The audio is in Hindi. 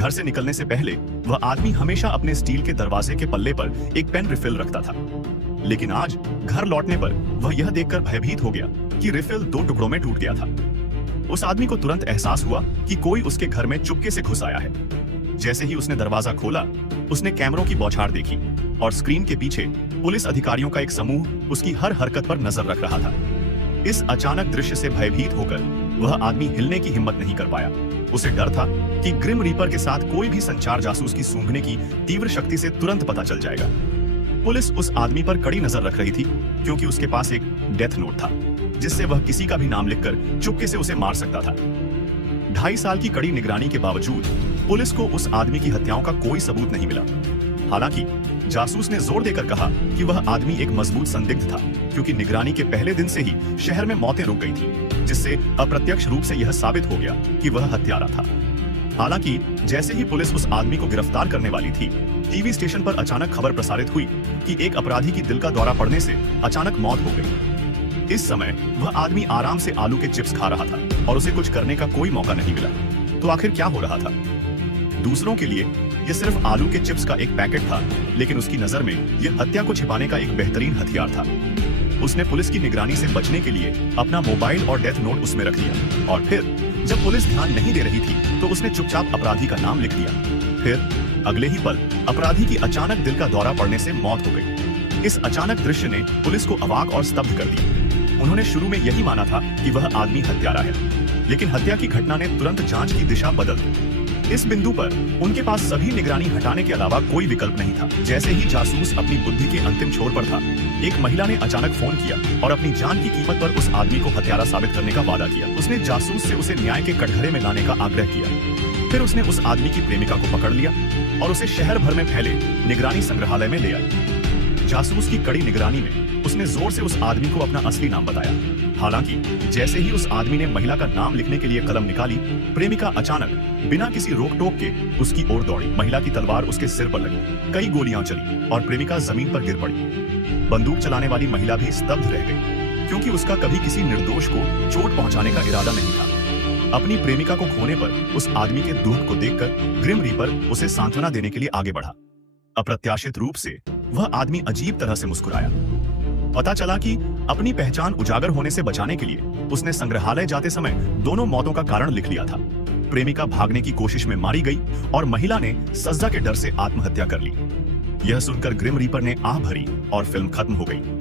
घर से निकलने से पहले वह आदमी हमेशा अपने स्टील के दरवाजे के पल्ले पर एक पेन रिफिल रखता था। लेकिन आज घर लौटने पर वह यह देखकर भयभीत हो गया कि रिफिल 2 टुकड़ों में टूट गया था। उस आदमी को तुरंत एहसास हुआ कि कोई उसके घर में चुपके से घुस आया है। जैसे ही उसने दरवाजा खोला, उसने कैमरों की बौछार देखी और स्क्रीन के पीछे पुलिस अधिकारियों का एक समूह उसकी हर हरकत पर नजर रख रहा था। इस अचानक दृश्य से भयभीत होकर वह आदमी हिलने की हिम्मत नहीं कर पाया। उसे डर था कि ग्रिम रीपर के साथ कोई भी संचार जासूस की सूंघने की तीव्र शक्ति से तुरंत पता चल जाएगा। पुलिस उस आदमी पर कड़ी नजर रख रही थी क्योंकि उसके पास एक डेथ नोट था जिससे वह किसी का भी नाम लिखकर चुपके से उसे मार सकता था। 2.5 साल की कड़ी निगरानी के बावजूद पुलिस को उस आदमी की हत्याओं का कोई सबूत नहीं मिला। हालांकि जासूस ने जोर देकर कहा कि वह आदमी एक मजबूत संदिग्ध था क्योंकि निगरानी के पहले दिन से ही शहर में मौतें रुक गई थी, जिससे अप्रत्यक्ष रूप से यह साबित हो गया कि वह हत्यारा था। हालांकि जैसे ही पुलिस उस आदमी को गिरफ्तार करने वाली थी, टीवी स्टेशन पर अचानक खबर प्रसारित हुई कि एक अपराधी की दिल का दौरा पड़ने से अचानक मौत हो गई। इस समय वह आदमी आराम से आलू के चिप्स खा रहा था और उसे कुछ करने का कोई मौका नहीं मिला। तो आखिर क्या हो रहा था? दूसरों के लिए यह सिर्फ आलू के चिप्स का एक पैकेट था, लेकिन उसकी नजर में यह हत्या को छिपाने का एक बेहतरीन हथियार था। उसने पुलिस की निगरानी से बचने के लिए अपना मोबाइल और डेथ नोट उसमें रख लिया और फिर जब पुलिस ध्यान नहीं दे रही थी तो उसने चुपचाप अपराधी का नाम लिख दिया। फिर अगले ही पल अपराधी की अचानक दिल का दौरा पड़ने से मौत हो गई। इस अचानक दृश्य ने पुलिस को अवाक और स्तब्ध कर दिया। उन्होंने शुरू में यही माना था कि वह आदमी हत्यारा है, लेकिन हत्या की घटना ने तुरंत जांच की दिशा बदल दी। इस बिंदु पर उनके पास सभी निगरानी हटाने के अलावा कोई विकल्प नहीं था। जैसे ही जासूस अपनी बुद्धि के अंतिम छोर पर था, एक महिला ने अचानक फोन किया और अपनी जान की कीमत पर उस आदमी को हत्यारा साबित करने का वादा किया। उसने जासूस से उसे न्याय के कटघरे में लाने का आग्रह किया। फिर उसने उस आदमी की प्रेमिका को पकड़ लिया और उसे शहर भर में फैले निगरानी संग्रहालय में ले आई। जासूस की कड़ी निगरानी में उसने जोर से उस आदमी को अपना असली नाम बताया। हालांकि जैसे ही उस आदमी ने महिला का नाम लिखने के लिए कलम निकाली, प्रेमिका अचानक बिना किसी रोक टोक के उसकी ओर दौड़ी। महिला की तलवार उसके सिर पर लगी, कई गोलियां चली और प्रेमिका जमीन पर गिर पड़ी। बंदूक चलाने वाली महिला भी स्तब्ध रह गई क्योंकि उसका कभी किसी निर्दोष को चोट पहुंचाने का इरादा नहीं था। अपनी प्रेमिका को खोने पर उस आदमी के दुख को देखकर ग्रिम रीपर उसे सांत्वना देने के लिए आगे बढ़ा। अप्रत्याशित रूप से वह आदमी अजीब तरह से मुस्कुराया। पता चला कि अपनी पहचान उजागर होने से बचाने के लिए उसने संग्रहालय जाते समय दोनों मौतों का कारण लिख लिया था। प्रेमिका भागने की कोशिश में मारी गई और महिला ने सजा के डर से आत्महत्या कर ली। यह सुनकर ग्रिम रीपर ने आह भरी और फिल्म खत्म हो गई।